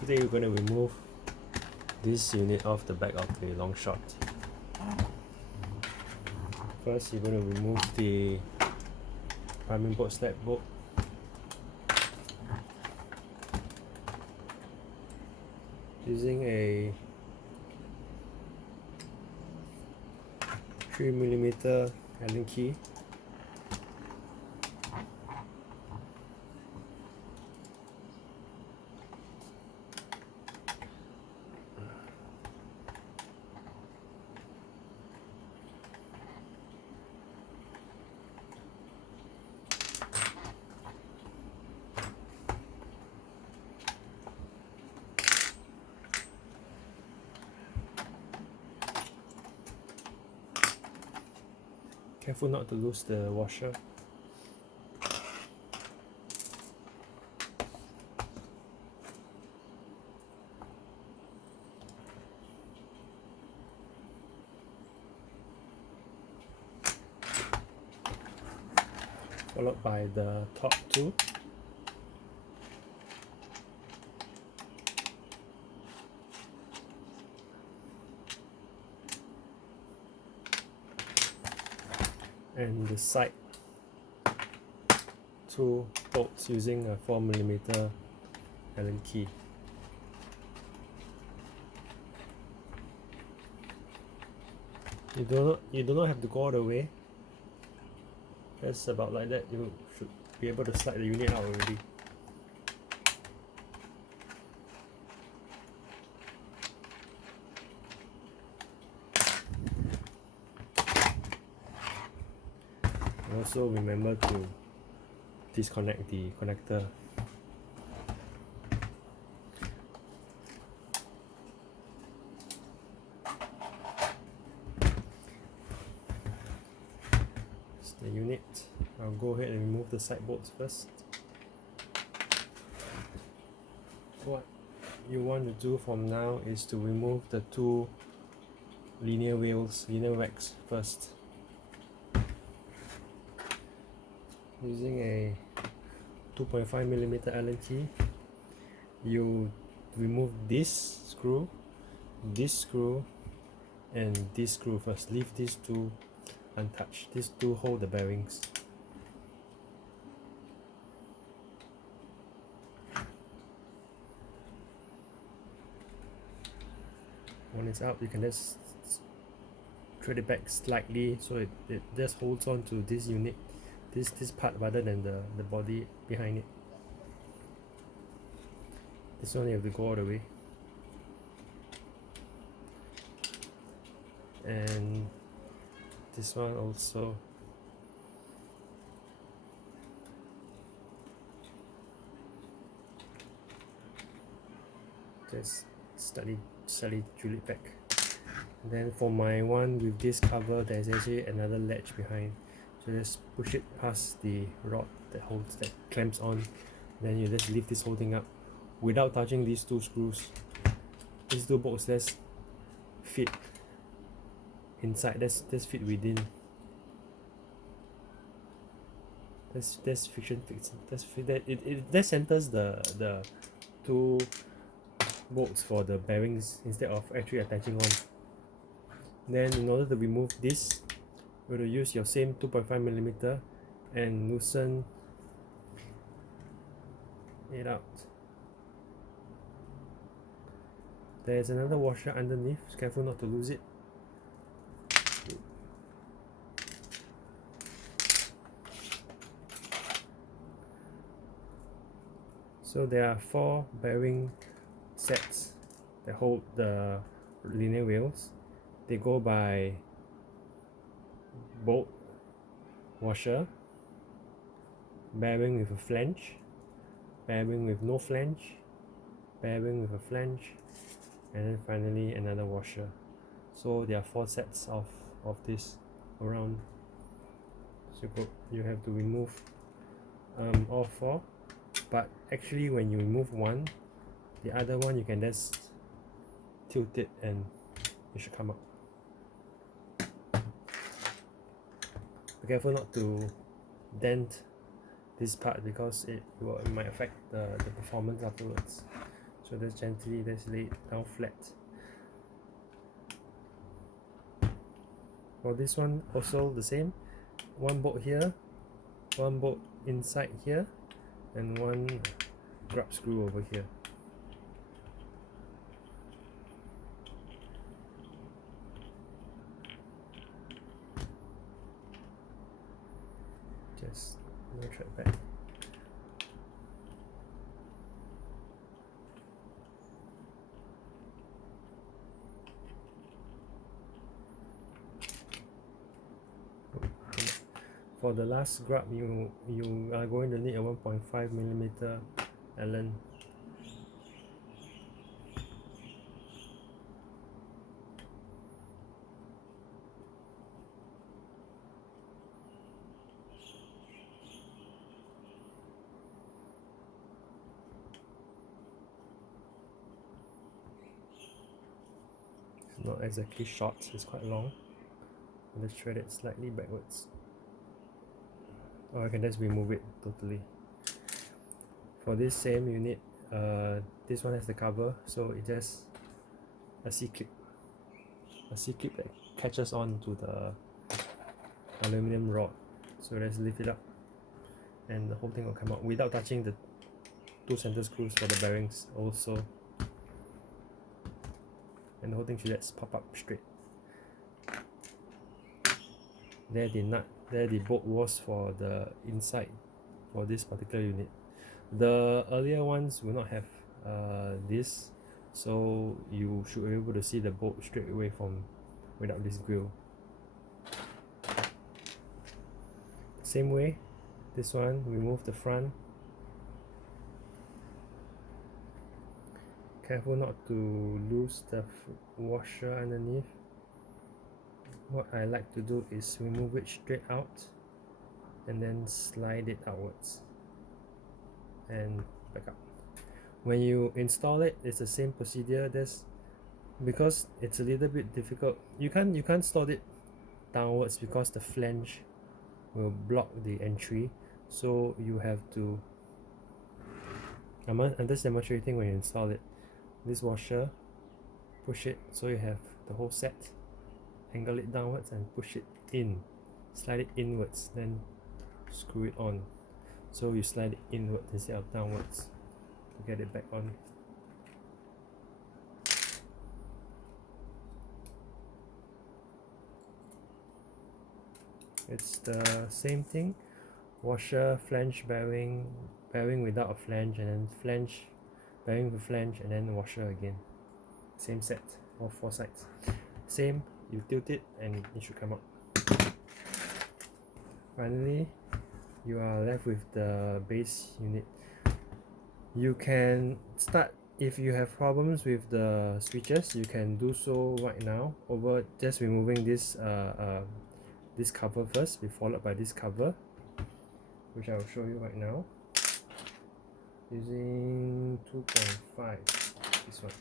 Today we're going to remove this unit off the back of the Longshot. First, you're going to remove the priming bolt slab bolt. Using a 3mm Allen key. Careful not to lose the washer. Followed by the top two. And the side two bolts using a 4mm Allen key. You do not have to go all the way. Just about like that, you should be able to slide the unit out already. Also remember to disconnect the connector. It's the unit. I'll go ahead and remove the side bolts first. What you want to do from now is to remove the two linear wheels, linear racks first. Using a 2.5mm Allen key, you remove this screw, and this screw first. Leave these two untouched. These two hold the bearings. When it's out, you can just thread it back slightly so it just holds on to this unit, this part, rather than the body behind it. This one you have to go all the way. And this one also. Just slightly drill it back. And then for my one with this cover, there's actually another latch behind. So just push it past the rod that clamps on. Then you just lift this whole thing up without touching these two screws. These two bolts just fit inside. Just fit within. This friction fits. That centers the two bolts for the bearings instead of actually attaching on. Then in order to remove this, you're going to use your same 2.5mm and loosen it out. There's another washer underneath, so careful not to lose it. So there are 4 bearing sets that hold the linear wheels. They go by bolt, washer, bearing with a flange, bearing with no flange, bearing with a flange, and then finally another washer. So there are 4 sets of this around. So you have to remove all 4, but actually when you remove one, the other one you can just tilt it and it should come out. Be careful not to dent this part because it might affect the performance afterwards. So just gently lay it down flat. For this one also the same, one bolt here, one bolt inside here, and one grub screw over here. Just no thread back. For the last grub, you are going to need a 1.5mm Allen. It's not exactly short, it's quite long. Let's thread it slightly backwards. Or I can just remove it totally. For this same unit, this one has the cover, so it just a C-clip that catches on to the aluminum rod. So let's lift it up and the whole thing will come out without touching the two center screws for the bearings also, and the whole thing should just pop up straight. There the nut, there the bolt was for the inside for this particular unit. The earlier ones will not have this, so you should be able to see the bolt straight away from without this grill. Same way, this one, remove the front. Careful not to lose the washer underneath. What I like to do is remove it straight out and then slide it outwards and back up. When you install it, it's the same procedure. Because it's a little bit difficult. You can't install it downwards because the flange will block the entry. So you have to. I'm just demonstrating when you install it. This washer, push it so you have the whole set. Angle it downwards and push it in. Slide it inwards, then screw it on. So you slide it inwards instead of downwards to get it back on. It's the same thing. Washer, flange bearing, bearing without a flange, and then flange, bearing with flange, and then washer again. Same set, all four sides. Same, you tilt it and it should come out. Finally, you are left with the base unit. You can start, if you have problems with the switches, you can do so right now over just removing this this cover first, be followed by this cover, which I will show you right now using 2.5, this one.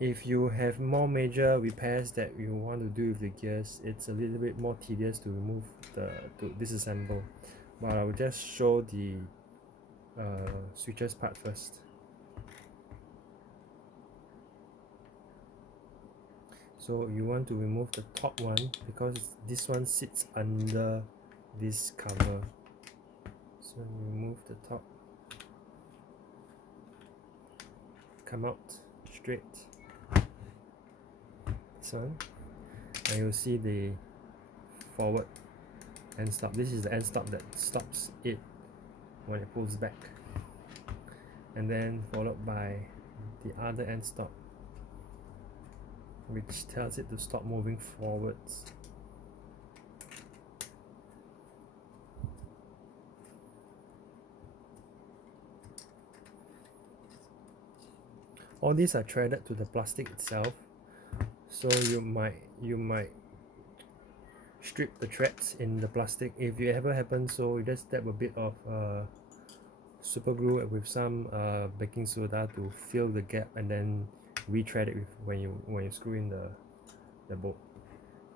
If you have more major repairs that you want to do with the gears, it's a little bit more tedious to remove to disassemble, but I will just show the switches part first. So you want to remove the top one because this one sits under this cover. So remove the top, come out straight, this one, and you'll see the forward end stop. This is the end stop that stops it when it pulls back, and then followed by the other end stop, which tells it to stop moving forwards. All these are threaded to the plastic itself, so you might strip the threads in the plastic. If you ever happen, so you just dab a bit of super glue with some baking soda to fill the gap, and then re-thread it with when you screw in the bolt.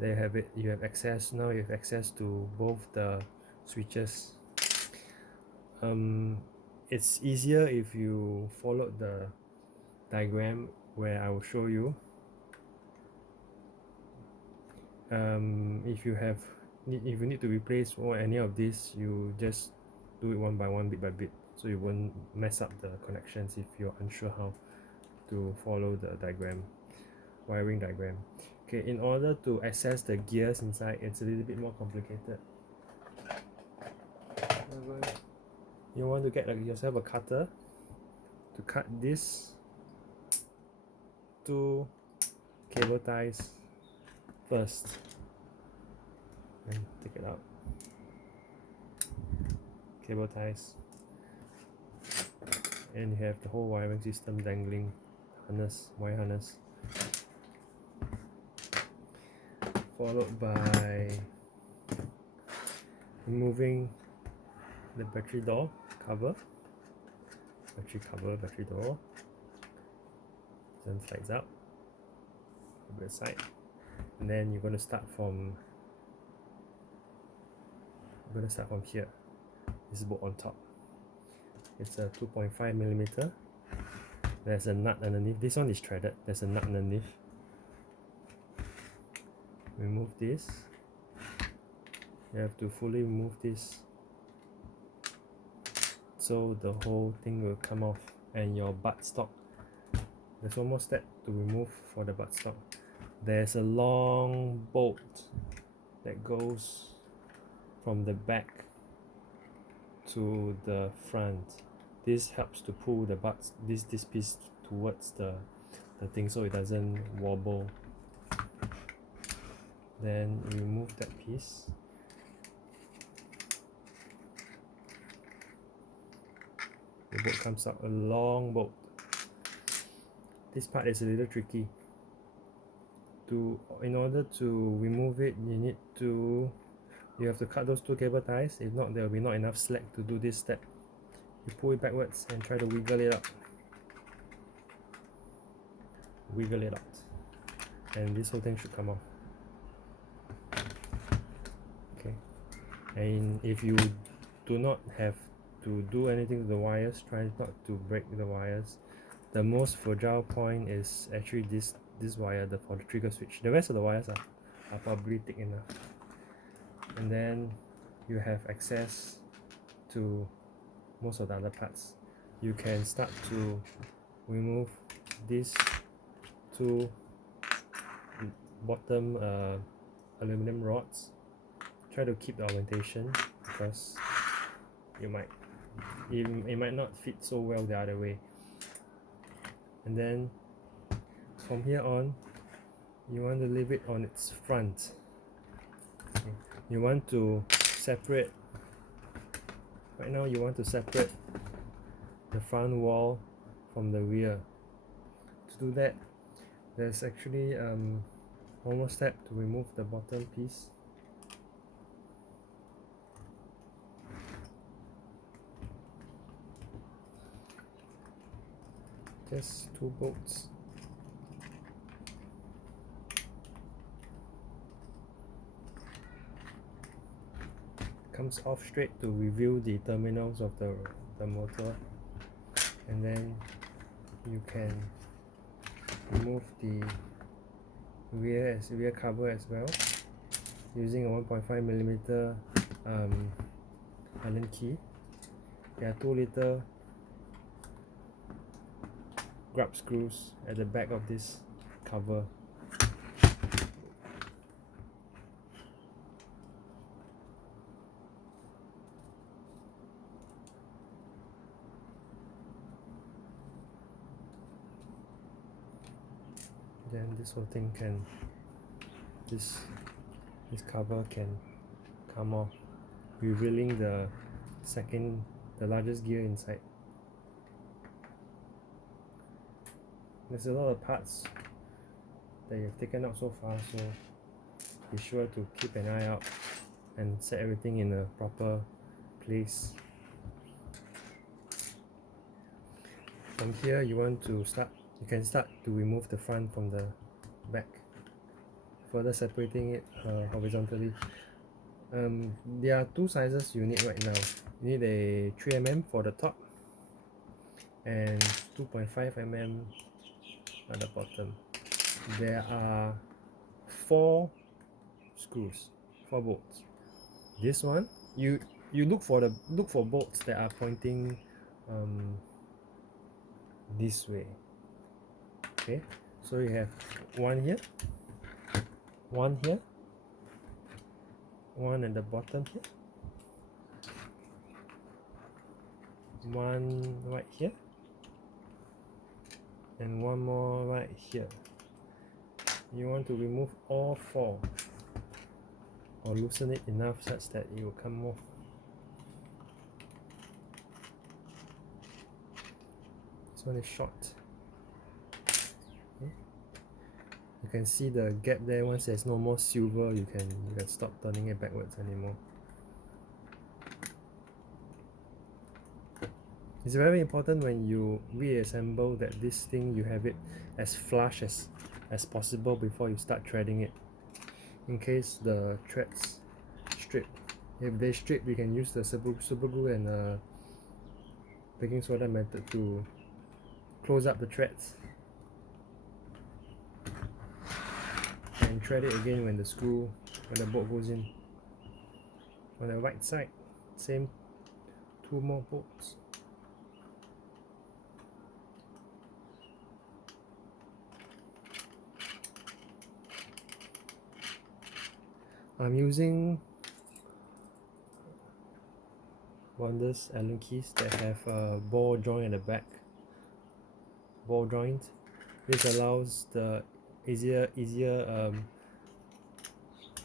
There you have it. You have access now. You have access to both the switches. It's easier if you followed the diagram where I will show you. If you need to replace or any of this, you just do it one by one, bit by bit, so you won't mess up the connections if you're unsure how to follow the diagram, wiring diagram. Okay, in order to access the gears inside, it's a little bit more complicated. You want to get yourself a cutter to cut these two cable ties first, and take it out. Cable ties, and you have the whole wiring system dangling, harness, wire harness, followed by removing the battery door cover, battery door, then slides out to the side, and then you're going to start from here. This bolt on top, it's a 2.5mm. There's a nut underneath. This one is threaded. There's a nut underneath. Remove this. You have to fully remove this, so the whole thing will come off, and your buttstock. There's one more step to remove for the buttstock. There's a long bolt that goes from the back to the front. This helps to pull the this piece towards the thing, so it doesn't wobble. Then remove that piece. The bolt comes out, a long bolt. This part is a little tricky. In order to remove it, you have to cut those two cable ties. If not, there will be not enough slack to do this step. You pull it backwards and try to wiggle it out. Wiggle it out, and this whole thing should come off. Okay, and if you do not have to do anything to the wires, try not to break the wires. The most fragile point is actually this wire, for the trigger switch. The rest of the wires are probably thick enough. And then you have access to most of the other parts. You can start to remove these two bottom aluminum rods. Try to keep the orientation, because it might not fit so well the other way. And then from here on, you want to leave it on its front. Okay. You want to separate, right now you want to separate the front wall from the rear. To do that, there's actually one more step to remove the bottom piece. Just two bolts. Comes off straight to reveal the terminals of the motor, and then you can remove the rear cover as well using a 1.5mm Allen key. There are 2 little grub screws at the back of this cover. Then this whole thing this cover can come off, revealing the largest gear inside. There's a lot of parts that you've taken out so far, so be sure to keep an eye out and set everything in a proper place. From here, you can start to remove the front from the back, further separating it horizontally. There are 2 sizes you need right now. You need a 3mm for the top and 2.5mm at the bottom. There are 4 screws, 4 bolts. This one, you look for bolts that are pointing this way. Okay, so you have one here, one here, one at the bottom here, one right here, and one more right here. You want to remove all 4 or loosen it enough such that it will come off. This one is short. Okay. You can see the gap there. Once there's no more silver, you can stop turning it backwards anymore. It's very important when you reassemble that this thing, you have it as flush as possible before you start threading it, in case the threads strip. If they strip, you can use the super glue and baking soda method to close up the threads and thread it again when the bolt goes in. On the right side, same, 2 more bolts. I'm using Wonders Allen keys that have a ball joint at the back. Ball joint. This allows the easier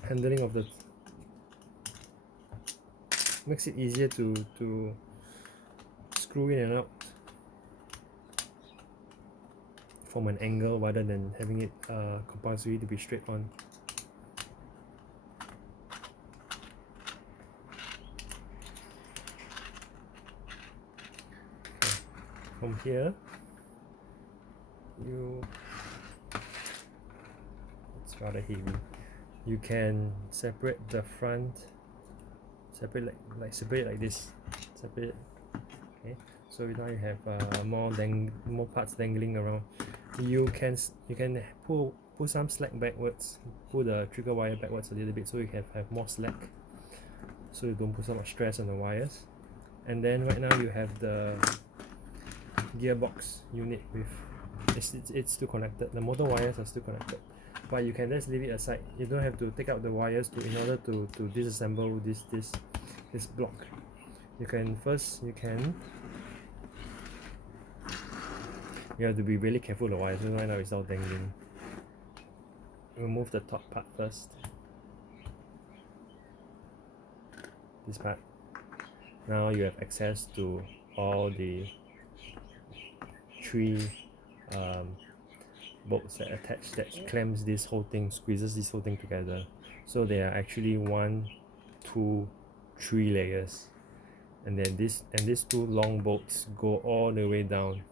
handling of the. Makes it easier to screw in and out from an angle rather than having it compulsory to be straight on. From here, it's rather heavy. You can separate the front, separate like this, separate it. Okay, so now you have more parts dangling around. You can pull some slack backwards, pull the trigger wire backwards a little bit, so you can have more slack, so you don't put so much stress on the wires. And then right now you have the gearbox unit with it's still connected. The motor wires are still connected, but you can just leave it aside. You don't have to take out the wires in order to disassemble this block. You have to be really careful of the wires. Right now it's all dangling. Remove the top part first. This part. Now you have access to all the 3 bolts that clamps this whole thing, squeezes this whole thing together. So there are actually 1, 2, 3 layers, and then these 2 long bolts go all the way down.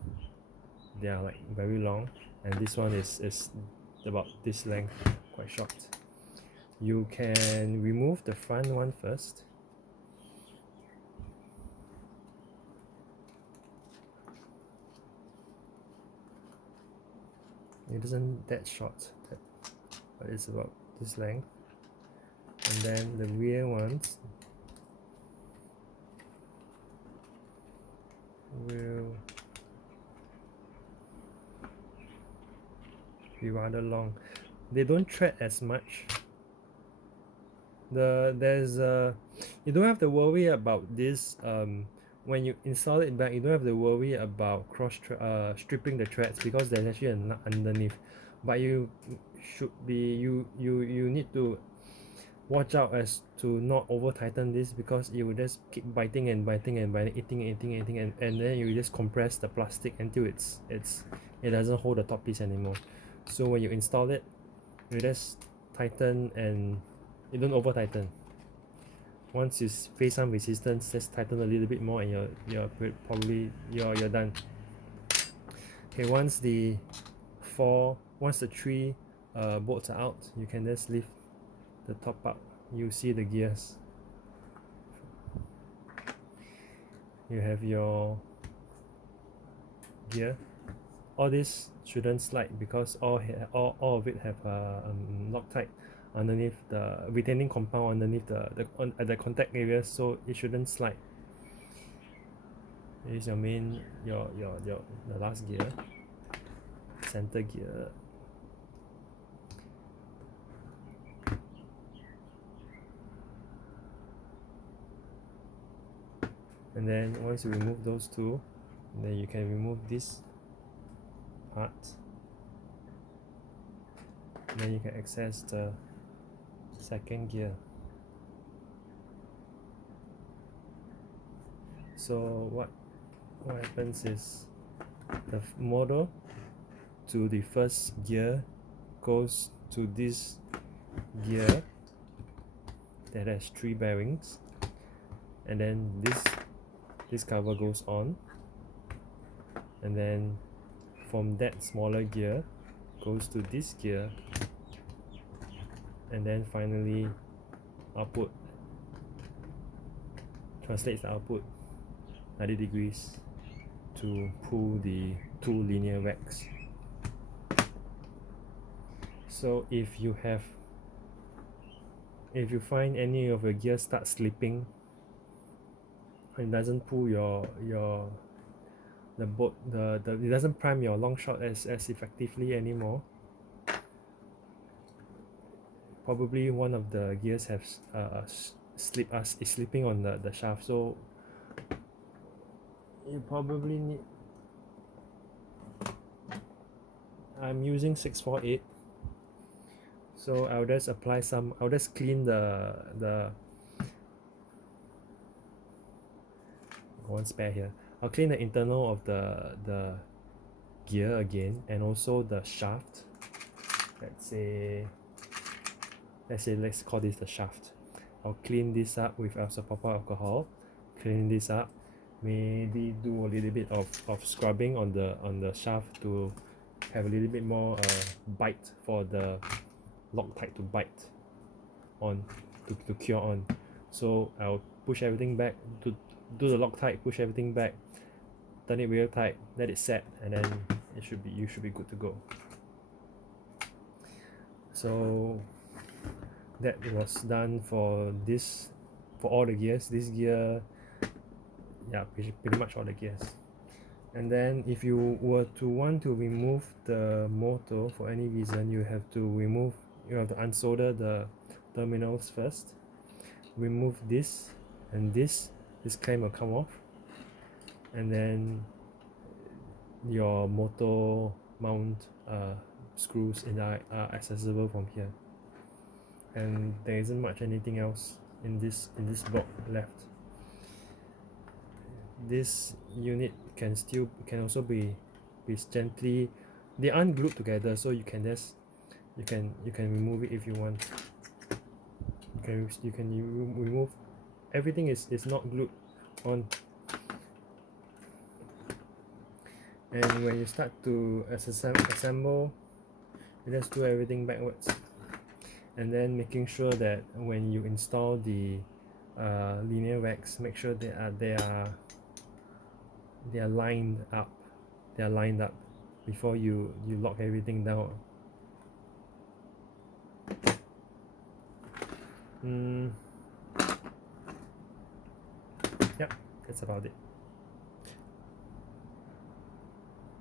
They are like very long, and this one is about this length, quite short. You can remove the front one first. It isn't that short, but it's about this length. And then the rear ones will be rather long. They don't thread as much. You don't have to worry about this. When you install it back, you don't have to worry about stripping the threads, because there's actually a nut underneath. But you need to watch out as to not over tighten this, because it will just keep biting and eating, and then you just compress the plastic until it doesn't hold the top piece anymore. So when you install it, you just tighten and you don't over tighten. Once you face some resistance, just tighten a little bit more, and you're done. Okay, once the 3 bolts are out, you can just lift the top up. You see the gears. You have your gear all this shouldn't slide because all of it have Loctite underneath the retaining compound underneath at the contact area, so it shouldn't slide. This is your main the last gear, center gear. And then once you remove those two, then you can remove this part. And then you can access the second gear. So what happens is the motor to the first gear goes to this gear that has 3 bearings, and then this cover goes on, and then from that smaller gear goes to this gear, and then finally output translates the output 90 degrees to pull the 2 linear racks. So if you find any of your gears start slipping, it doesn't pull the boat, it doesn't prime your Longshot as effectively anymore, probably one of the gears have is slipping on the shaft. So you probably need, I'm using 648, so I'll just clean the one spare here. I'll clean the internal of the gear again, and also the shaft. Let's call this the shaft. I'll clean this up with isopropyl alcohol. Clean this up, maybe do a little bit of scrubbing on the shaft to have a little bit more bite for the Loctite to bite on, to cure on. So I'll push everything back, to do the Loctite, push everything back, turn it real tight, let it set, and then you should be good to go. So that was done for all the gears. This gear, yeah, pretty much all the gears. And then if you were to want to remove the motor for any reason, you have to unsolder the terminals first, remove this, and this clamp will come off, and then your motor mount screws are accessible from here. And there isn't much anything else in this block left. This unit can also be gently, they aren't glued together, so you can remove it if you want. You can remove everything. Is not glued on, and when you start to assemble, you just do everything backwards, and then making sure that when you install the linear racks, make sure they are lined up. They are lined up before you lock everything down. Yeah, that's about it.